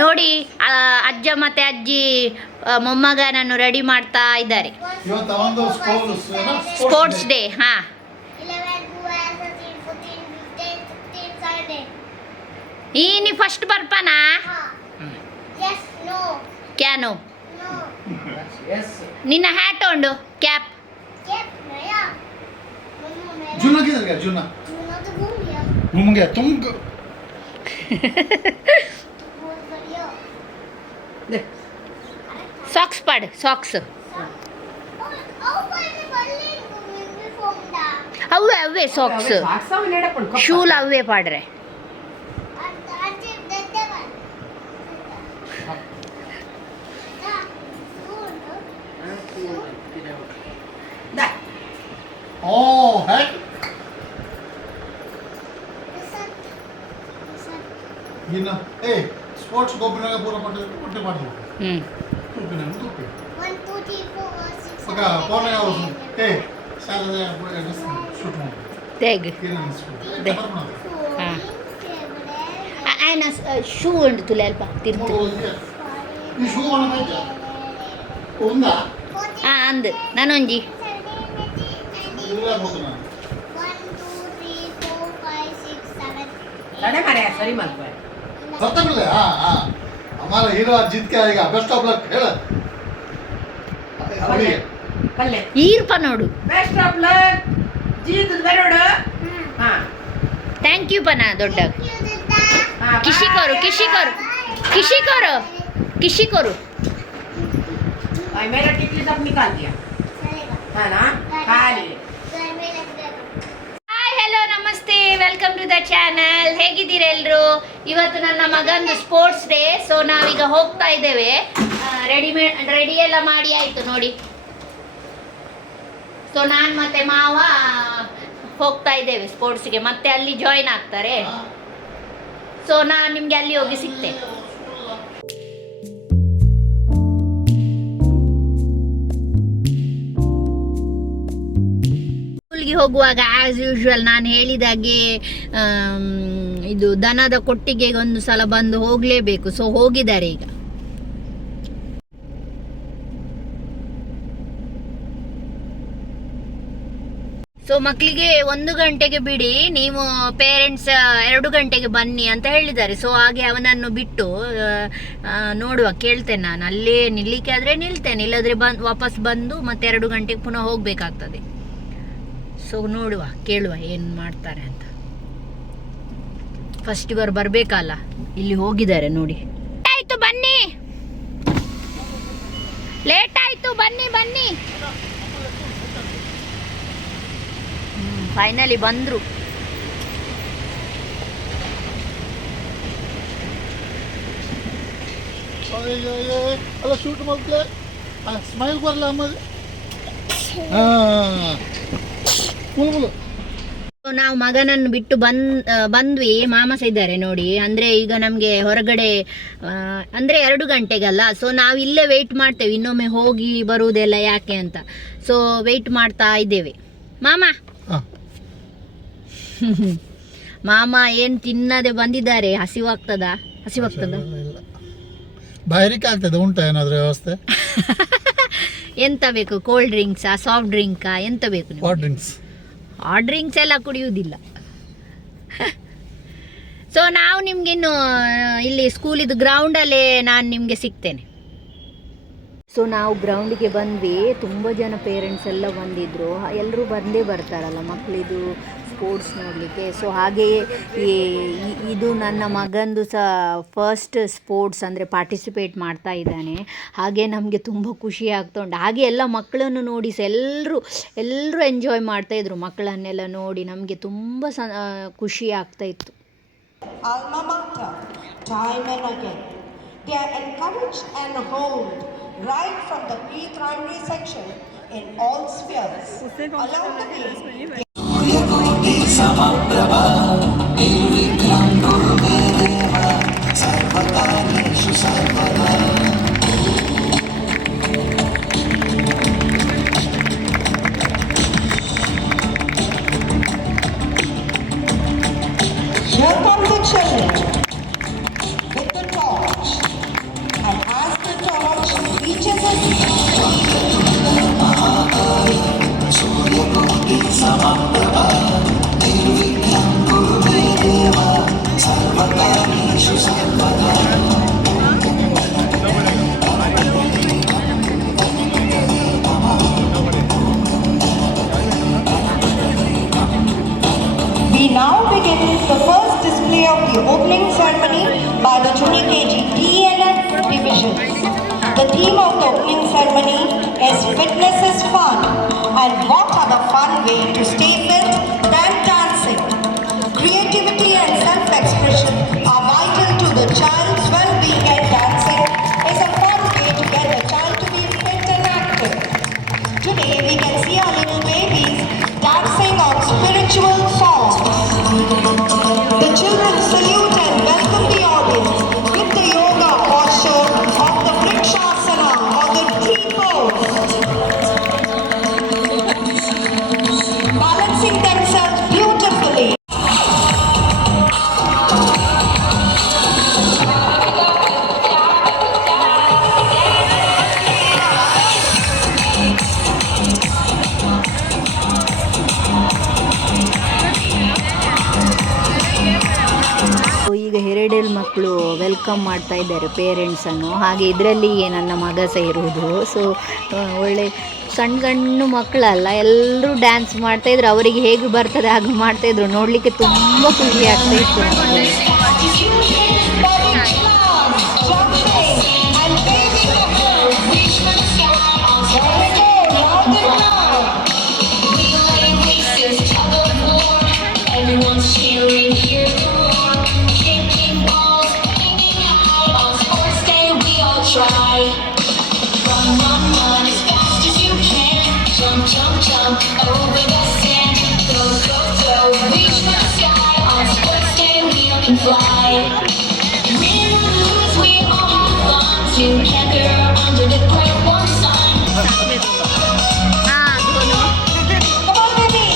ನೋಡಿ ಅಜ್ಜ ಮತ್ತೆ ಅಜ್ಜಿ ಮೊಮ್ಮಗನನ್ನು ರೆಡಿ ಮಾಡ್ತಾ ಇದ್ದಾರೆ. Sports day. ಹಾ, ನೀ ಫಸ್ಟ್ ಬರ್ಪಾನ ಕ್ಯಾನು ನಿನ್ನ ಹ್ಯಾಟ್ ಉಂಡು ಕ್ಯಾಪ್ ಸಾಕ್ಸ್ ಪಾಡು ಸಾಕ್ಸ್ ಅವೇ ಅವೇ ಸಾಕ್ಸ್ ಶೂಲ್ ಅವೇ ಪಾಡ್ರೆ ಸ್ಪೋರ್ಟ್ಸ್ ಗೊಬ್ಬರ ಪೂರ ಪಟ್ಟೆ ಮಾಡಿದ್ರು ఆయన షూ ఉండు తులేల్ప తిరుతు ಅಂದು ನಾನೊಂಜಿ हमारा हीरो जीत के आएगा बेस्ट ऑफ लक ಹೇಳ ಪಲ್ಲೆ ಈರ್ಪ ನೋಡು ಬೆಸ್ಟ್ ಆಫ್ ಲಕ್ ಜೀತ್ ಬರೋಡು ಹಾ ಥ್ಯಾಂಕ್ ಯು ಪನ ದೊಡ್ಡ ಕಿಶಿ ಕರು ಕಿಶಿ ಕರು ಕಿಶಿ ಕರು ಕಿಶಿ ಕರು भाई मेरा टिकली सब निकाल दिया है ना खा लिए ಹಲೋ ನಮಸ್ತೆ ವೆಲ್ಕಮ್ ಟು ದ ಚಾನಲ್. ಹೇಗಿದ್ದೀರಾ ಎಲ್ಲರೂ? ಇವತ್ತು ನನ್ನ ಮಗಂದು ಸ್ಪೋರ್ಟ್ಸ್ ಡೇ. ಸೊ ನಾವೀಗ ಹೋಗ್ತಾ ಇದ್ದೇವೆ. ರೆಡಿ ಎಲ್ಲ ಮಾಡಿ ಆಯಿತು ನೋಡಿ. ಸೊ ನಾನು ಮತ್ತೆ ಮಾವ ಹೋಗ್ತಾ ಇದ್ದೇವೆ ಸ್ಪೋರ್ಟ್ಸ್ಗೆ. ಮತ್ತೆ ಅಲ್ಲಿ ಜಾಯಿನ್ ಆಗ್ತಾರೆ. ಸೊ ನಾನು ನಿಮಗೆ ಅಲ್ಲಿ ಹೋಗಿ ಸಿಗ್ತೇನೆ. ಹೋಗುವಾಗ ಆ್ಯಸ್ ಯೂಶ್ವಲ್ ನಾನು ಹೇಳಿದಾಗೆ ಇದು ದನದ ಕೊಟ್ಟಿಗೆಗೆ ಒಂದು ಸಲ ಬಂದು ಹೋಗಲೇಬೇಕು. ಸೊ ಹೋಗಿದ್ದಾರೆ ಈಗ. ಸೊ ಮಕ್ಕಳಿಗೆ 1 ಗಂಟೆಗೆ ಬಿಡಿ, ನೀವು ಪೇರೆಂಟ್ಸ್ 2 ಗಂಟೆಗೆ ಬನ್ನಿ ಅಂತ ಹೇಳಿದ್ದಾರೆ. ಸೊ ಹಾಗೆ ಅವನನ್ನು ಬಿಟ್ಟು ನೋಡುವ, ಕೇಳ್ತೇನೆ ನಾನು. ಅಲ್ಲೇ ನಿಲ್ಲಿಕ್ಕೆ ಆದರೆ ನಿಲ್ತೇನೆ, ಇಲ್ಲದ್ರೆ ವಾಪಸ್ ಬಂದು ಮತ್ತೆ 2 ಗಂಟೆಗೆ ಪುನಃ ಹೋಗಬೇಕಾಗ್ತದೆ. ಸೊ ನೋಡುವ, ಕೇಳುವ ಏನು ಮಾಡ್ತಾರೆ ಅಂತ. ಫಸ್ಟ್ ಇವರು ಬರಬೇಕಲ್ಲ, ಇಲ್ಲಿ ಹೋಗಿದ್ದಾರೆ ನೋಡಿ. ಆಯ್ತು ಬನ್ನಿ, ಲೇಟ್ ಆಯ್ತು, ಬನ್ನಿ ಬನ್ನಿ. ಫೈನಲಿ ಬಂದ್ರು. ಅಲ್ಲ ಶೂಟ್ ಮಾಡ್ತಾರೆ, ಸ್ಮೈಲ್ ಬರಲ್ಲ ಆಮೇಲೆ. ನಾವು ಮಗನನ್ನು ಬಿಟ್ಟು ಬಂದ್ವಿ. ಮಾಮಸ ಇದ್ದಾರೆ ನೋಡಿ. ಅಂದ್ರೆ ಈಗ ನಮ್ಗೆ ಹೊರಗಡೆ ಅಂದ್ರೆ 2 ಗಂಟೆಗಲ್ಲ. ಸೊ ನಾವು ಇಲ್ಲೇ ವೆಯ್ಟ್ ಮಾಡ್ತೇವೆ, ಇನ್ನೊಮ್ಮೆ ಹೋಗಿ ಬರುವುದೆಲ್ಲ ಯಾಕೆ ಅಂತ. ಸೊ ವೆಯ್ಟ್ ಮಾಡ್ತಾ ಇದ್ದೇವೆ. ಮಾಮ ಮಾಮ ಏನ್ ತಿನ್ನದೆ ಬಂದಿದ್ದಾರೆ. ಹಸಿವಾಗ್ತದ? ಬಾಯಾರಿಕೆ ಆಗ್ತದೆ. ಉಂಟಾ ಏನಾದ್ರೂ ವ್ಯವಸ್ಥೆ? ಎಂತ ಬೇಕು? ಕೋಲ್ಡ್ ಡ್ರಿಂಕ್ಸಾ, ಸಾಫ್ಟ್ ಡ್ರಿಂಕಾ, ಎಂತ ಬೇಕು? ಹಾಟ್ ಡ್ರಿಂಕ್ಸ್ ಎಲ್ಲ ಕುಡಿಯುವುದಿಲ್ಲ. ಸೊ ನಾವು ನಿಮ್ಗಿನ್ನು ಇಲ್ಲಿ ಸ್ಕೂಲಿದ್ದು ಗ್ರೌಂಡಲ್ಲೇ ನಾನು ನಿಮಗೆ ಸಿಗ್ತೇನೆ. ಸೊ ನಾವು ಗ್ರೌಂಡಿಗೆ ಬಂದ್ವಿ. ತುಂಬ ಜನ ಪೇರೆಂಟ್ಸ್ ಎಲ್ಲ ಬಂದಿದ್ರು. ಎಲ್ಲರೂ ಬಂದೇ ಬರ್ತಾರಲ್ಲ ಮಕ್ಕಳಿದು ಸ್ಪೋರ್ಟ್ಸ್ ನೋಡಲಿಕ್ಕೆ. ಸೊ ಹಾಗೆಯೇ ಇದು ನನ್ನ ಮಗಂದು ಸಹ ಫಸ್ಟ್ ಸ್ಪೋರ್ಟ್ಸ್ ಅಂದರೆ ಪಾರ್ಟಿಸಿಪೇಟ್ ಮಾಡ್ತಾ ಇದ್ದಾನೆ. ಹಾಗೆ ನಮಗೆ ತುಂಬ ಖುಷಿ ಆಗ್ತಾ ಉಂಟು. ಹಾಗೆ ಎಲ್ಲ ಮಕ್ಕಳನ್ನು ನೋಡಿ ಸಹ ಎಲ್ಲರೂ ಎಂಜಾಯ್ ಮಾಡ್ತಾಯಿದ್ರು. ಮಕ್ಕಳನ್ನೆಲ್ಲ ನೋಡಿ ನಮಗೆ ತುಂಬ ಖುಷಿ ಆಗ್ತಾ ಇತ್ತು. Alma mater, time and again. They are encouraged and held right from the pre-primary section in all spheres. Along the way, here come the children with the torch. Junior KG DLF division. The theme of the opening ceremony is "Fitness is Fun," and what other fun way to stay fit than dancing? Creativity and self-expression are vital to the child's well-being, and dancing is a fun way to get the child to be fit and active. Today we can see our little babies dancing on spiritual songs. The children salute and welcome the audience with the yoga posture of the Vrikshasana or the tree pose. Balancing themselves beautifully. So ಈಗ ಎರಡೆರಡು ಮಕ್ಕಳು ವೆಲ್ಕಮ್ ಮಾಡ್ತಾ ಇದ್ದಾರೆ ಪೇರೆಂಟ್ಸನ್ನು. ಹಾಗೆ ಇದರಲ್ಲಿ ನನ್ನ ಮಗ ಸಹ ಇರುವುದು. ಸೊ ಒಳ್ಳೆ ಸಣ್ಣ ಸಣ್ಣ ಮಕ್ಕಳಲ್ಲ, ಎಲ್ಲರೂ ಡ್ಯಾನ್ಸ್ ಮಾಡ್ತಾಯಿದ್ರು. ಅವರಿಗೆ ಹೇಗೆ ಬರ್ತದೆ ಹಾಗೆ ಮಾಡ್ತಾಯಿದ್ರು. ನೋಡಲಿಕ್ಕೆ ತುಂಬ ಖುಷಿ ಆಗ್ತಾ ಇತ್ತು ನಮಗೆ. Everyone's cheering here for kicking balls, aiming high on sports day. We all try. Run, run, run as fast as you can. Jump, jump, jump over the sand. Go, go, go, reach the sky. On sports day we all can fly. Win or lose, we all have fun together under the great one sun. Come on, baby.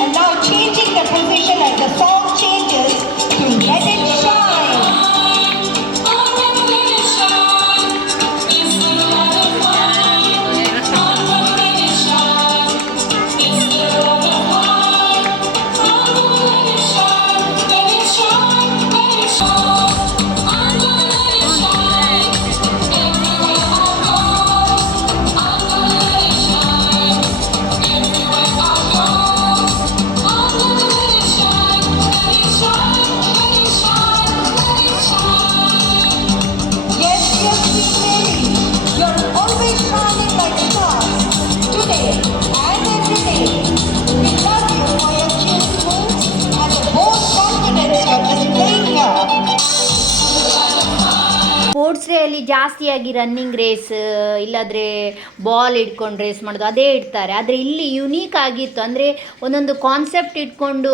And now changing the position as the song changes to "Let It Shine." Yes, yes, sweet baby. You're always shining like stars. Today and every day. We love you for your cute moves and the bold confidence you're displaying here. Sports day ಅಲ್ಲಿ ಜಾಸ್ತಿಯಾಗಿ running race ಇಲ್ಲಾದರೆ ಬಾಲ್ ಇಟ್ಕೊಂಡು ರೇಸ್ ಮಾಡೋದು ಅದೇ ಇಡ್ತಾರೆ. ಆದರೆ ಇಲ್ಲಿ ಯುನೀಕ್ ಆಗಿತ್ತು. ಅಂದರೆ ಒಂದೊಂದು ಕಾನ್ಸೆಪ್ಟ್ ಇಟ್ಕೊಂಡು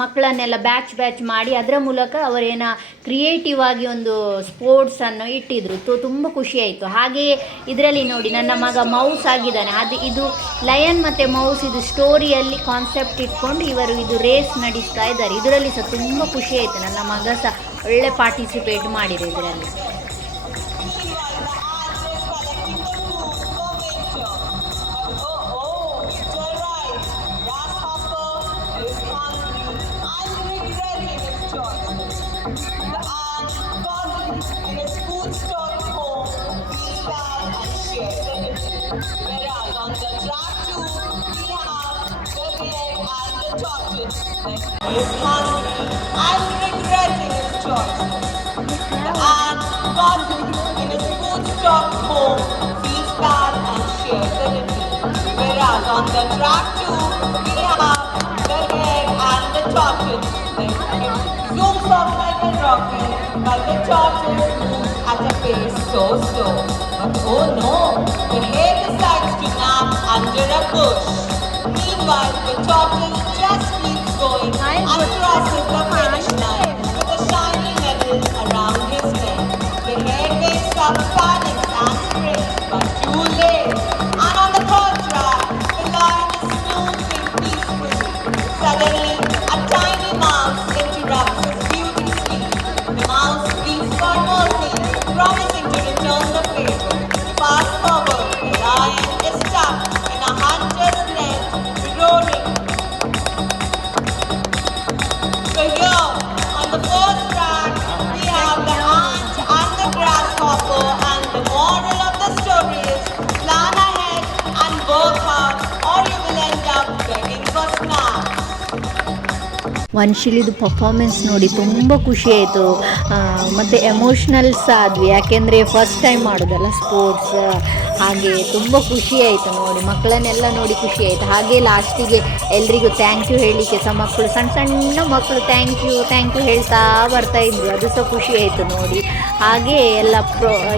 ಮಕ್ಕಳನ್ನೆಲ್ಲ ಬ್ಯಾಚ್ ಮಾಡಿ ಅದರ ಮೂಲಕ ಅವರೇನ ಕ್ರಿಯೇಟಿವ್ ಆಗಿ ಒಂದು ಸ್ಪೋರ್ಟ್ಸನ್ನು ಇಟ್ಟಿದ್ರು. ತುಂಬ ಖುಷಿಯಾಯಿತು. ಹಾಗೆಯೇ ಇದರಲ್ಲಿ ನೋಡಿ ನನ್ನ ಮಗ ಮೌಸ್ ಆಗಿದ್ದಾನೆ. ಇದು ಲಯನ್ ಮತ್ತು ಮೌಸ್ ಇದು ಸ್ಟೋರಿಯಲ್ಲಿ ಕಾನ್ಸೆಪ್ಟ್ ಇಟ್ಕೊಂಡು ಇವರು ಇದು ರೇಸ್ ನಡೆಸ್ತಾ ಇದ್ದಾರೆ. ಇದರಲ್ಲಿ ಸಹ ತುಂಬ ಖುಷಿಯಾಯಿತು. ನನ್ನ ಮಗ ಸಹ ಒಳ್ಳೆ ಪಾರ್ಟಿಸಿಪೇಟ್ ಮಾಡಿದೆ ಇದರಲ್ಲಿ. Is hungry and regretting his choice. The ant got in his food-stock home, feels bad and shares the little. Whereas on the track too, we have the hare and the tortoise. It zooms off like a rocket, while the tortoise moves at a pace so slow. But oh no, the hare decides to nap under a bush. Meanwhile, the tortoise just keeps going and crosses the finish line with a shiny medal around his neck. The hare wakes up, panics and springs, but too late. And on the third track, the lion is snoozing peacefully. Suddenly, a tiny mouse interrupts his beauty sleep. The mouse pleads for mercy, promising to return the favor. Fast forward, the lion is stuck in a hunter's net, roaring. ವಂಶಿಲಿದು performance ನೋಡಿ ತುಂಬ ಖುಷಿ ಆಯಿತು. ಮತ್ತು ಎಮೋಷ್ನಲ್ಸ್ ಆದ್ವಿ, ಯಾಕೆಂದರೆ first time ಮಾಡೋದಲ್ಲ ಸ್ಪೋರ್ಟ್ಸ್. ಹಾಗೆ ತುಂಬ ಖುಷಿ ಆಯಿತು ನೋಡಿ, ಮಕ್ಕಳನ್ನೆಲ್ಲ ನೋಡಿ ಖುಷಿ ಆಯಿತು. ಹಾಗೆ ಲಾಸ್ಟಿಗೆ ಎಲ್ರಿಗೂ ಥ್ಯಾಂಕ್ ಯು ಹೇಳಲಿಕ್ಕೆ ಸಹ ಮಕ್ಕಳು, ಸಣ್ಣ ಸಣ್ಣ ಮಕ್ಕಳು ಥ್ಯಾಂಕ್ ಯು ಹೇಳ್ತಾ ಬರ್ತಾಯಿದ್ರು. ಅದು ಸಹ ಖುಷಿ ಆಯಿತು ನೋಡಿ. ಹಾಗೆ ಎಲ್ಲ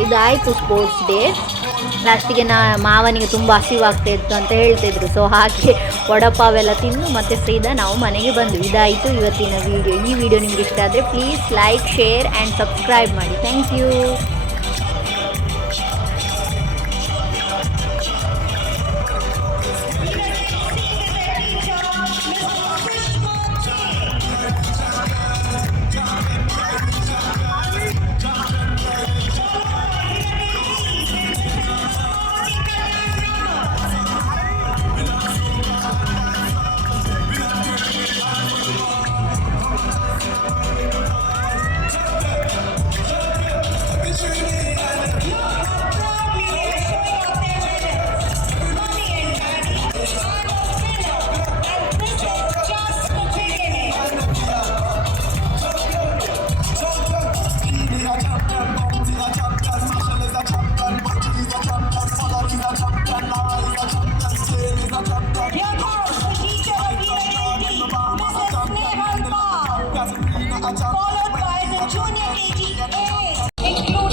ಇದಾಯಿತು ಸ್ಪೋರ್ಟ್ಸ್ ಡೇ. ಲಾಸ್ಟಿಗೆ ಮಾವನಿಗೆ ತುಂಬ ಹಸಿವಾಗ್ತಾ ಇತ್ತು ಅಂತ ಹೇಳ್ತಿದ್ರು. ಸೊ ಹಾಗೆ ವಡಪಾವೆಲ್ಲ ತಿಂದು ಮತ್ತೆ ಸೀದಾ ನಾವು ಮನೆಗೆ ಬಂದ್ವಿ. ಇದಾಯಿತು ಇವತ್ತಿನ ವಿಡಿಯೋ. ಈ ವಿಡಿಯೋ ನಿಮ್ಗೆ ಇಷ್ಟ ಆದರೆ please like, share and subscribe ಮಾಡಿ. Thank you. Followed by the junior KG, including